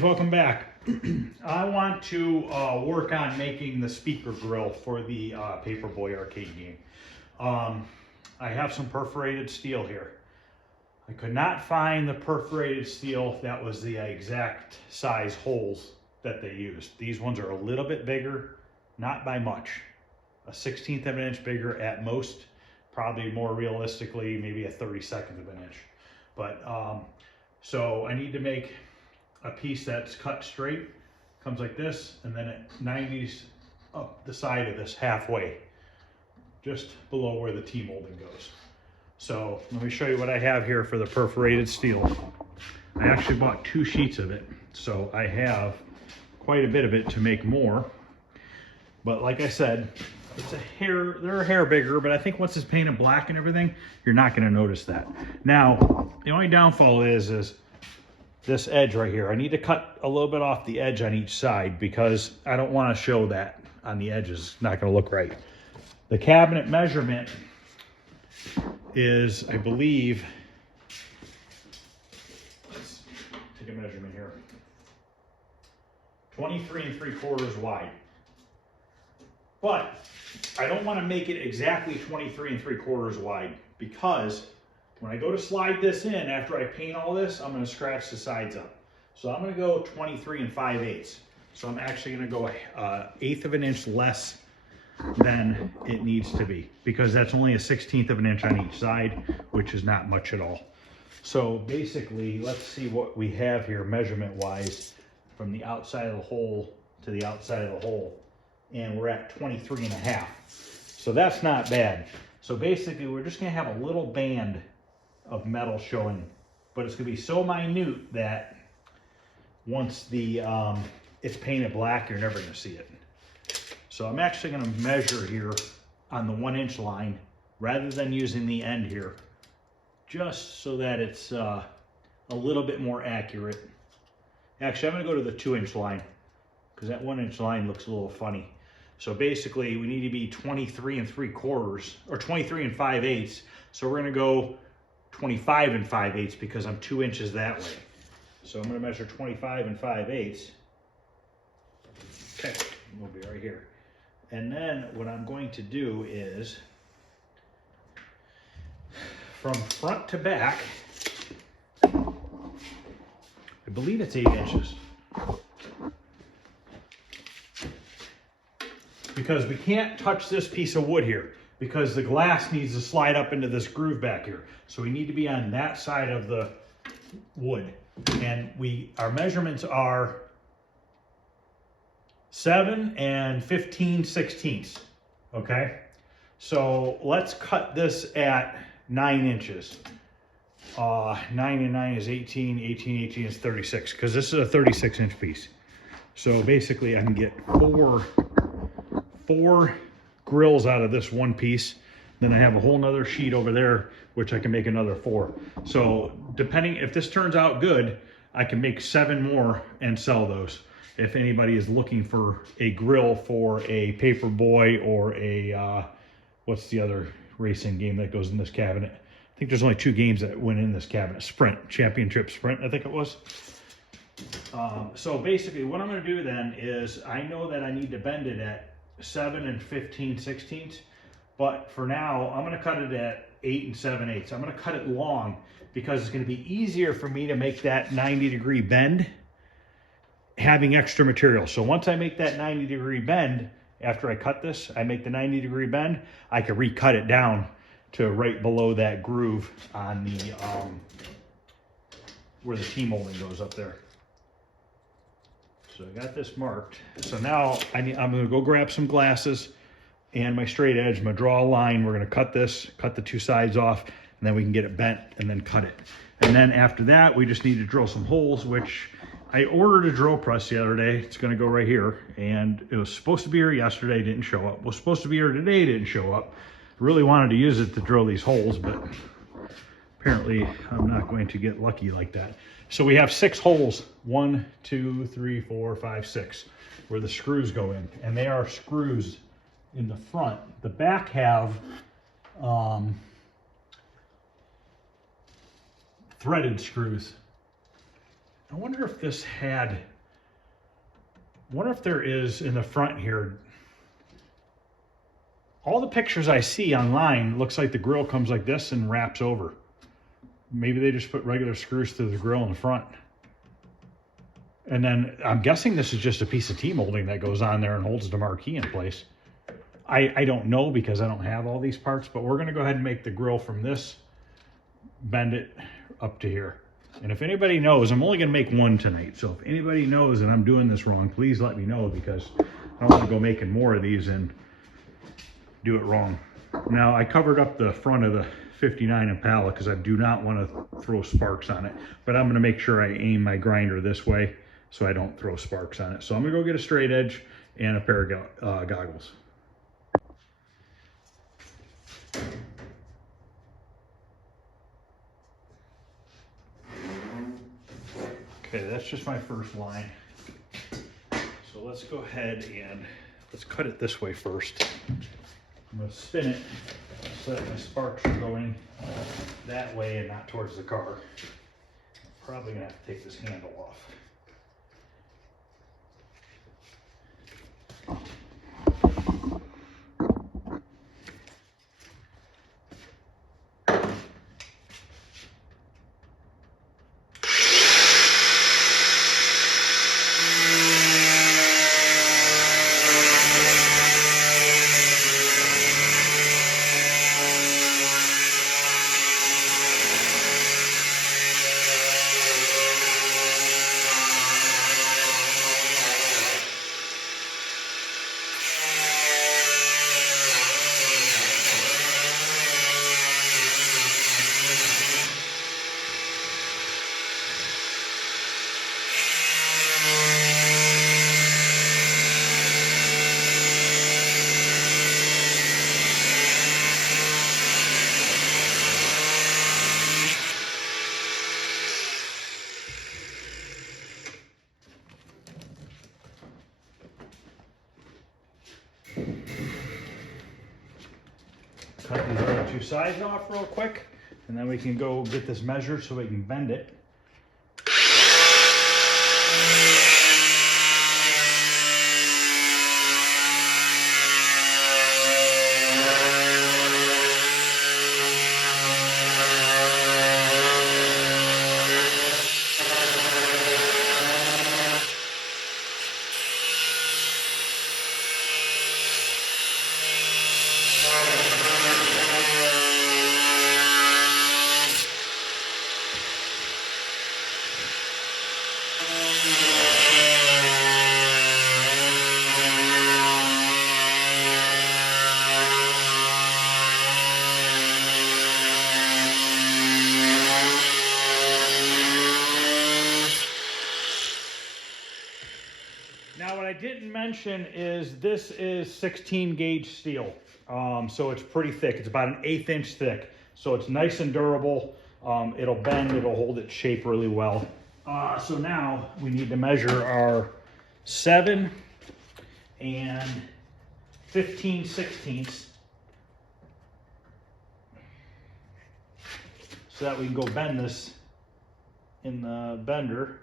guys, welcome back. I want to work on making the speaker grill for the Paperboy arcade game. I have some perforated steel here. I could not find the perforated steel that was the exact size holes that they used. These ones are a little bit bigger, not by much. A 1/16 of an inch bigger at most, probably more realistically, maybe a 32nd of an inch. But so I need to make a piece that's cut straight, comes like this, and then it 90s up the side of this halfway, just below where the T-molding goes. So let me show you what I have here for the perforated steel. I actually bought 2 sheets of it, so I have quite a bit of it to make more. But like I said, it's they're a hair bigger, but I think once it's painted black and everything, you're not going to notice that. Now, the only downfall is this edge right here. I need to cut a little bit off the edge on each side because I don't want to show that on the edges. It's not going to look right. The cabinet measurement is, I believe, let's take a measurement here, 23 3/4 wide. But I don't want to make it exactly 23 3/4 wide because when I go to slide this in, after I paint all this, I'm going to scratch the sides up. So I'm going to go 23 5/8. So I'm actually going to go 1/8 of an inch less than it needs to be because that's only a 1/16 of an inch on each side, which is not much at all. So basically, let's see what we have here measurement wise from the outside of the hole to the outside of the hole. And we're at 23 1/2. So that's not bad. So basically, we're just going to have a little band of metal showing, but it's going to be so minute that once the it's painted black, you're never going to see it. So I'm actually going to measure here on the 1 inch line rather than using the end here, just so that it's a little bit more accurate. Actually, I'm going to go to the 2 inch line because that 1 inch line looks a little funny. So basically, we need to be 23 3/4 or 23 5/8. So we're going to go 25 5/8 because I'm 2 inches that way. So I'm going to measure 25 5/8. Okay, we'll be right here. And then what I'm going to do is, from front to back, I believe it's 8 inches. Because we can't touch this piece of wood here because the glass needs to slide up into this groove back here. So we need to be on that side of the wood. And our measurements are 7 15/16. Okay? So let's cut this at 9 inches. 9 and 9 is 18, 18 is 36, because this is a 36-inch piece. So basically I can get four grills out of this one piece. Then I have a whole nother sheet over there, which I can make another 4. So depending, if this turns out good, I can make 7 more and sell those. If anybody is looking for a grill for a Paperboy or a, what's the other racing game that goes in this cabinet? I think there's only 2 games that went in this cabinet. Sprint, Championship Sprint, I think it was. So basically what I'm gonna do then is, I know that I need to bend it at 7 15/16, but for now I'm going to cut it at 8 7/8. I'm going to cut it long because it's going to be easier for me to make that 90-degree bend having extra material. So once I make that 90-degree bend, after I cut this, I make the 90-degree bend, I can recut it down to right below that groove on the where the T-molding goes up there. So I got this marked. So now I'm going to go grab some glasses and my straight edge. I'm going to draw a line. We're going to cut this, cut the 2 sides off, and then we can get it bent and then cut it. And then after that, we just need to drill some holes, which I ordered a drill press the other day. It's going to go right here. And it was supposed to be here yesterday, didn't show up. It was supposed to be here today, didn't show up. Really wanted to use it to drill these holes, but apparently I'm not going to get lucky like that. So we have 6 holes, 1, 2, 3, 4, 5, 6, where the screws go in, and they are screws in the front. The back have threaded screws I wonder if this had, I wonder if there is in the front here, all the pictures I see online, looks like the grill comes like this and wraps over. Maybe they just put regular screws through the grill in the front. And then I'm guessing this is just a piece of T-molding that goes on there and holds the marquee in place. I don't know because I don't have all these parts, but we're gonna go ahead and make the grill from this, bend it up to here. And if anybody knows, I'm only gonna make one tonight. So if anybody knows that I'm doing this wrong, please let me know, because I don't wanna go making more of these and do it wrong. Now I covered up the front of the 59 Impala because I do not want to throw sparks on it, but I'm gonna make sure I aim my grinder this way so I don't throw sparks on it. So I'm gonna go get a straight edge and a pair of goggles. Okay, that's just my first line. So let's go ahead and let's cut it this way first. I'm going to spin it so that my sparks are going that way and not towards the car. Probably going to have to take this handle off. Cut these other two sides off real quick, and then we can go get this measured so we can bend it. Now what I didn't mention is this is 16 gauge steel. So it's pretty thick. It's about an 1/8 inch thick. So it's nice and durable. It'll bend, it'll hold its shape really well. So now we need to measure our 7 and 15/16 so that we can go bend this in the bender.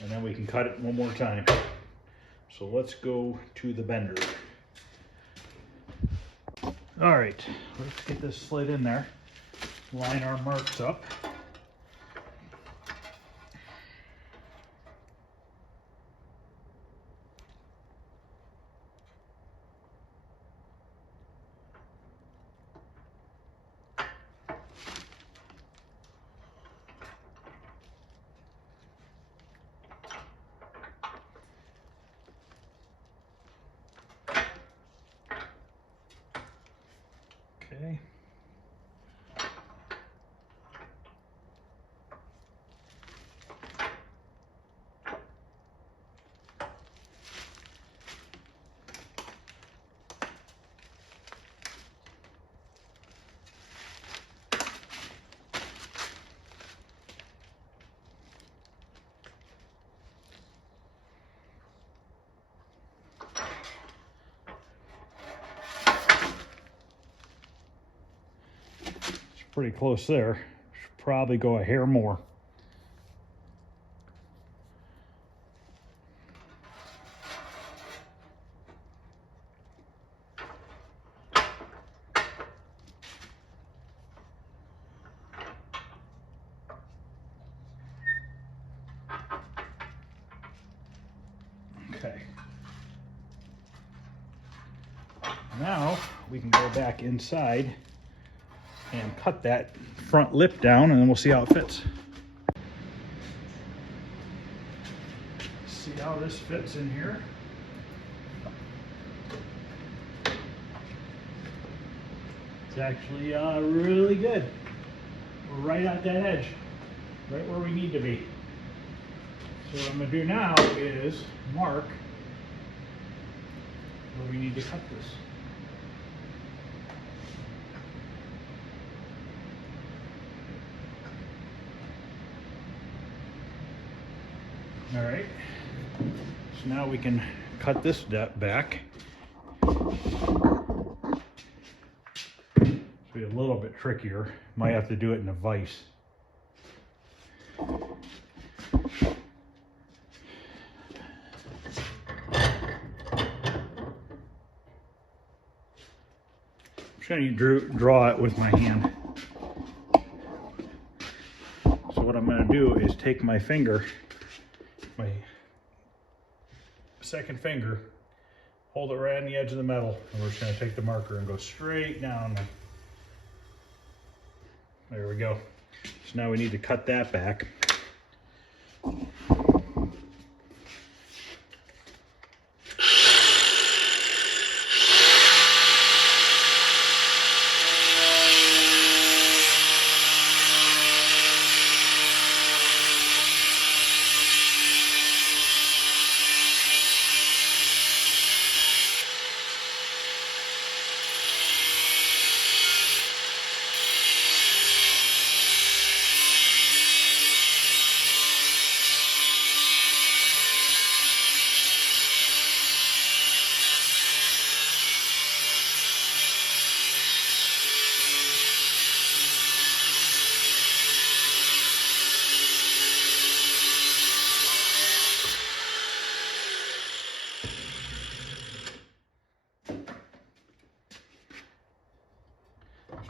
And then we can cut it one more time. So let's go to the bender. All right, let's get this slid in there. Line our marks up. Okay. pretty close there. Should probably go a hair more. Okay. Now we can go back inside and cut that front lip down, and then we'll see how it fits. See how this fits in here. It's actually really good. We're right at that edge, right where we need to be. So what I'm going to do now is mark where we need to cut this. All right, so now we can cut this back. It'll be a little bit trickier. Might have to do it in a vise. I'm trying to draw it with my hand. So what I'm going to do is take my finger, my second finger, hold it right on the edge of the metal, and we're just going to take the marker and go straight down. There we go. So now we need to cut that back.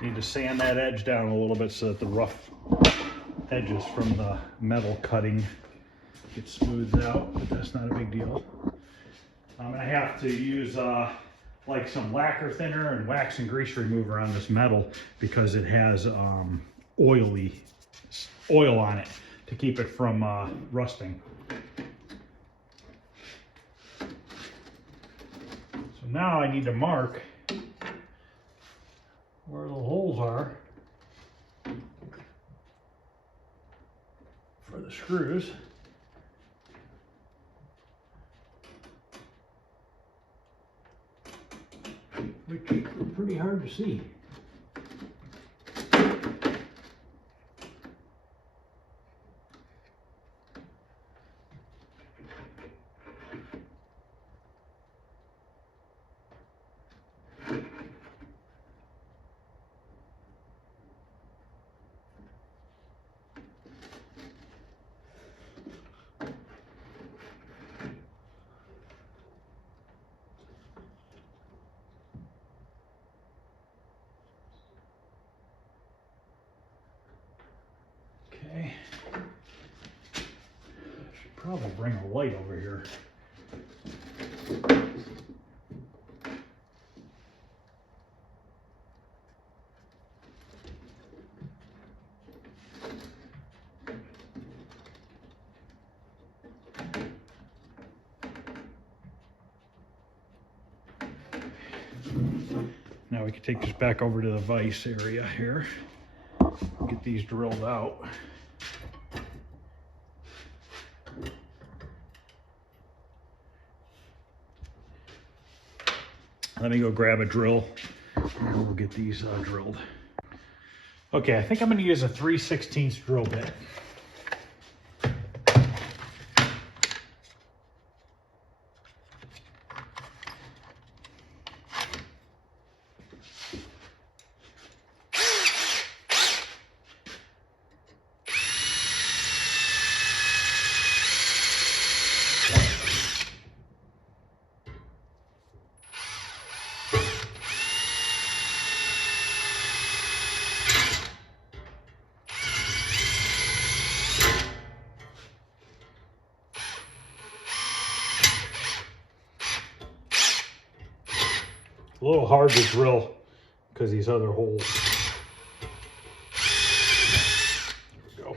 Need to sand that edge down a little bit so that the rough edges from the metal cutting get smoothed out, but that's not a big deal. I'm gonna have to use like some lacquer thinner and wax and grease remover on this metal because it has oil on it to keep it from rusting. So now I need to mark where the holes are for the screws. Which are pretty hard to see. Okay. Should probably bring a light over here. Now we can take this back over to the vise area here. Get these drilled out. Let me go grab a drill and we'll get these drilled. Okay, I think I'm going to use a 3/16 drill bit. a little hard to drill because these other holes. There we go.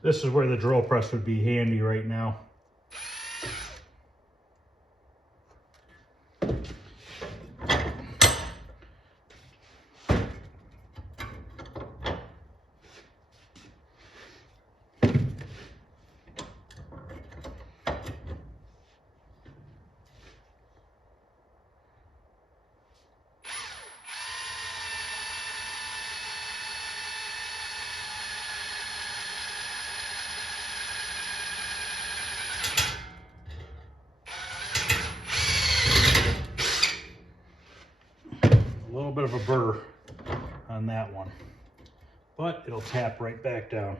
This is where the drill press would be handy right now. A little bit of a burr on that one, but it'll tap right back down.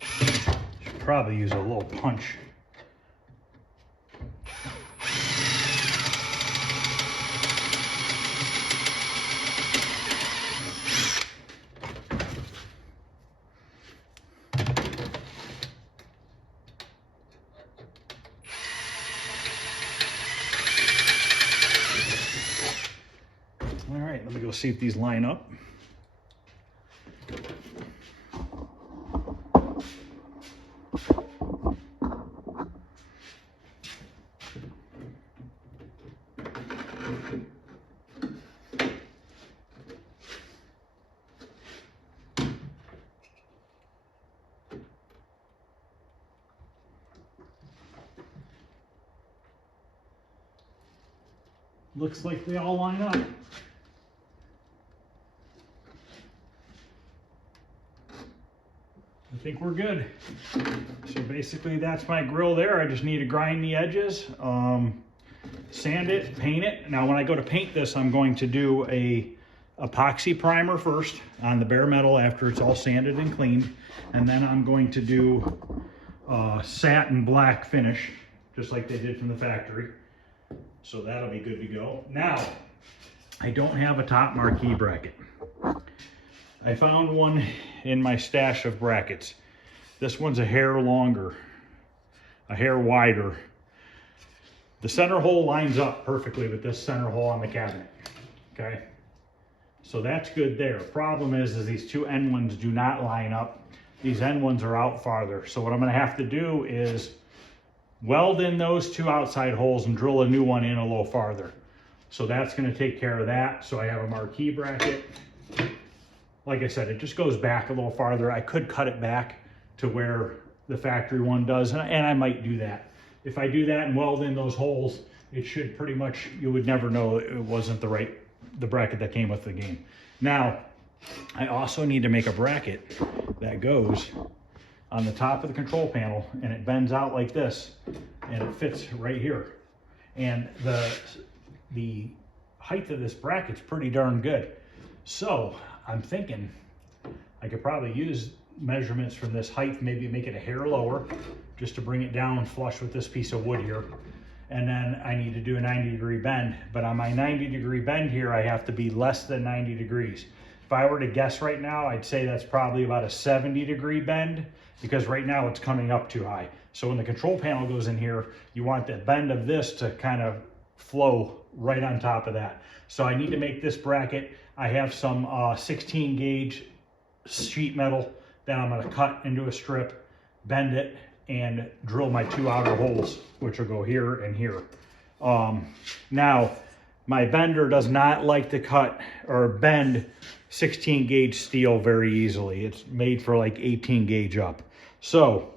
Should probably use a little punch. All right, let me go see if these line up. Looks like they all line up. I think we're good. So basically that's my grill there. I just need to grind the edges, sand it, paint it. Now when I go to paint this, I'm going to do a epoxy primer first on the bare metal after it's all sanded and cleaned. And then I'm going to do satin black finish, just like they did from the factory. So that'll be good to go. Now, I don't have a top marquee bracket. I found one in my stash of brackets. This one's a hair longer, a hair wider. The center hole lines up perfectly with this center hole on the cabinet, okay? So that's good there. Problem is these two end ones do not line up. These end ones are out farther. So what I'm gonna have to do is weld in those two outside holes and drill a new one in a little farther. So that's gonna take care of that. So I have a marquee bracket. Like I said, it just goes back a little farther. I could cut it back to where the factory one does, and I might do that. If I do that and weld in those holes, it should pretty much, you would never know it wasn't the bracket that came with the game. Now, I also need to make a bracket that goes on the top of the control panel, and it bends out like this, and it fits right here. And the height of this bracket's pretty darn good. So I'm thinking I could probably use measurements from this height, maybe make it a hair lower, just to bring it down flush with this piece of wood here. And then I need to do a 90-degree bend. But on my 90-degree bend here, I have to be less than 90 degrees. If I were to guess right now, I'd say that's probably about a 70-degree bend, because right now it's coming up too high. So when the control panel goes in here, you want the bend of this to kind of flow right on top of that. So I need to make this bracket. I have some 16 gauge sheet metal that I'm gonna cut into a strip, bend it, and drill my two outer holes, which will go here and here. Now, my bender does not like to cut or bend 16 gauge steel very easily. It's made for like 18 gauge up. So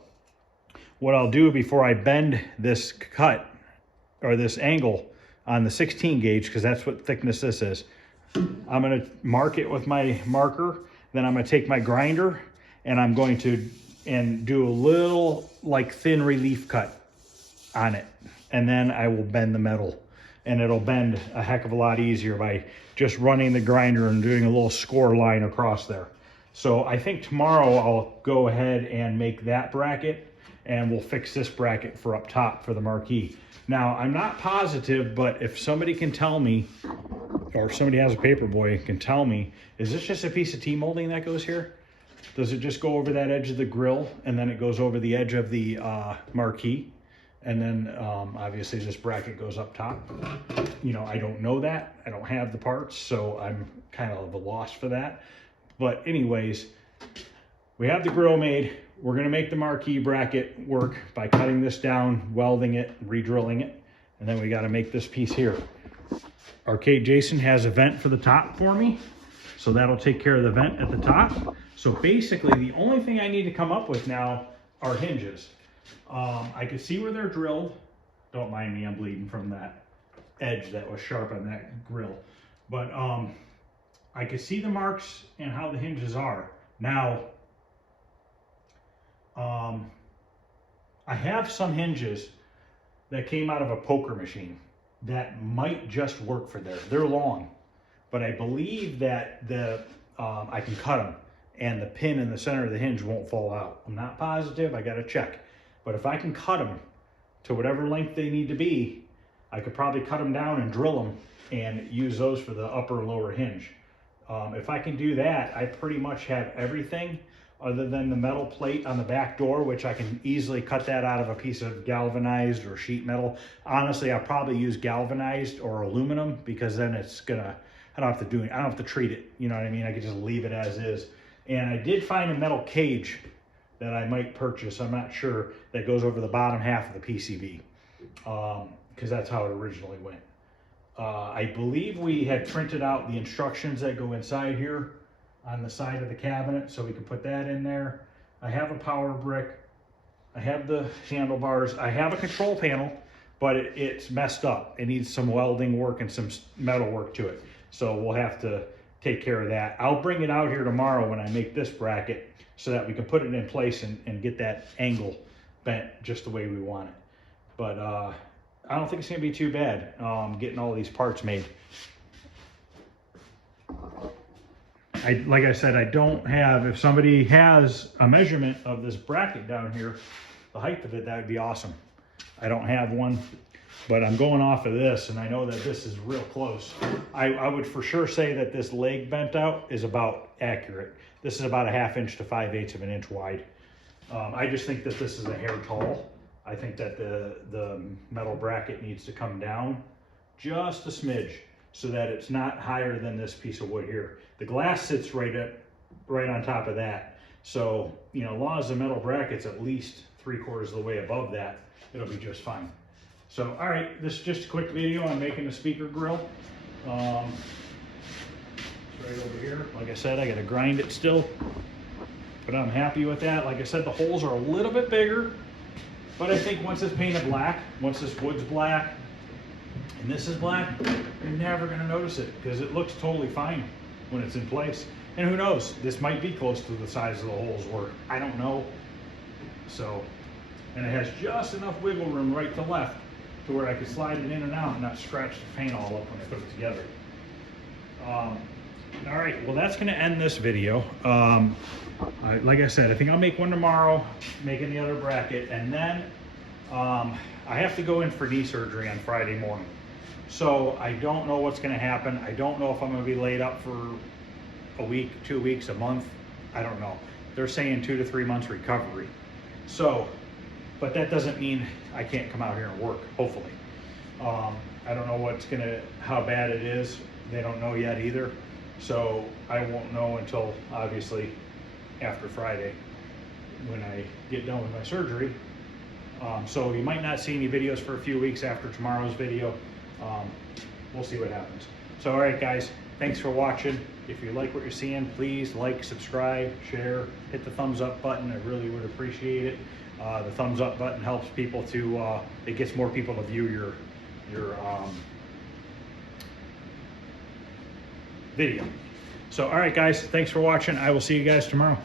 what I'll do before I bend this cut or this angle on the 16 gauge, because that's what thickness this is, I'm going to mark it with my marker. Then I'm going to take my grinder and I'm going to do a little like thin relief cut on it. And then I will bend the metal, and it'll bend a heck of a lot easier by just running the grinder and doing a little score line across there. So I think tomorrow I'll go ahead and make that bracket, and we'll fix this bracket for up top for the marquee. Now, I'm not positive, but if somebody can tell me, or if somebody has a paperboy and can tell me, is this just a piece of T-molding that goes here? Does it just go over that edge of the grill and then it goes over the edge of the marquee? And then obviously this bracket goes up top. You know, I don't know that. I don't have the parts, so I'm kind of a loss for that. But anyways, we have the grill made. We're gonna make the marquee bracket work by cutting this down, welding it, re-drilling it. And then we gotta make this piece here. Arcade Jason has a vent for the top for me, so that'll take care of the vent at the top. So basically the only thing I need to come up with now are hinges. I can see where they're drilled. Don't mind me, I'm bleeding from that edge that was sharp on that grill. But I can see the marks and how the hinges are. Now, I have some hinges that came out of a poker machine that might just work for there. They're long, but I believe that I can cut them and the pin in the center of the hinge won't fall out. I'm not positive, I gotta check. But if I can cut them to whatever length they need to be, I could probably cut them down and drill them and use those for the upper and lower hinge. If I can do that, I pretty much have everything other than the metal plate on the back door, which I can easily cut that out of a piece of galvanized or sheet metal. Honestly, I'll probably use galvanized or aluminum, because then it's gonna, I don't have to treat it, you know what I mean? I could just leave it as is. And I did find a metal cage that I might purchase, I'm not sure, that goes over the bottom half of the PCB, because that's how it originally went. I believe we had printed out the instructions that go inside here on the side of the cabinet, so we can put that in there. I have a power brick, I have the handlebars, I have a control panel, but it's messed up. It needs some welding work and some metal work to it. So we'll have to take care of that. I'll bring it out here tomorrow when I make this bracket so that we can put it in place and get that angle bent just the way we want it. But I don't think it's gonna be too bad getting all these parts made. Like I said, I don't have, if somebody has a measurement of this bracket down here, the height of it, that would be awesome. I don't have one, but I'm going off of this, and I know that this is real close. I would for sure say that this leg bent out is about accurate. This is about a 1/2 inch to 5/8 of an inch wide. I just think that this is a hair tall. I think that the metal bracket needs to come down just a smidge so that it's not higher than this piece of wood here. The glass sits right on top of that. So, you know, as long as the metal bracket's at least 3/4 of the way above that, it'll be just fine. So, all right, this is just a quick video on making the speaker grill. It's right over here. Like I said, I gotta grind it still, but I'm happy with that. Like I said, the holes are a little bit bigger, but I think once it's painted black, once this wood's black, and this is black, you're never gonna notice it because it looks totally fine when it's in place. And who knows, this might be close to the size of the holes were, I don't know. So, and it has just enough wiggle room right to left to where I could slide it in and out and not scratch the paint all up when I put it together. All right, well, that's gonna end this video. Like I said, I think I'll make one tomorrow, making the other bracket, and then I have to go in for knee surgery on Friday morning. So I don't know what's gonna happen. I don't know if I'm gonna be laid up for a week, 2 weeks, a month. I don't know. They're saying 2 to 3 months recovery. So, but that doesn't mean I can't come out here and work, hopefully. I don't know how bad it is. They don't know yet either. So I won't know until obviously after Friday when I get done with my surgery. So you might not see any videos for a few weeks after tomorrow's video. We'll see what happens. So, all right, guys, thanks for watching. If you like what you're seeing, please like, subscribe, share, hit the thumbs up button. I really would appreciate it. The thumbs up button helps people to, it gets more people to view your video. So, all right, guys, thanks for watching. I will see you guys tomorrow.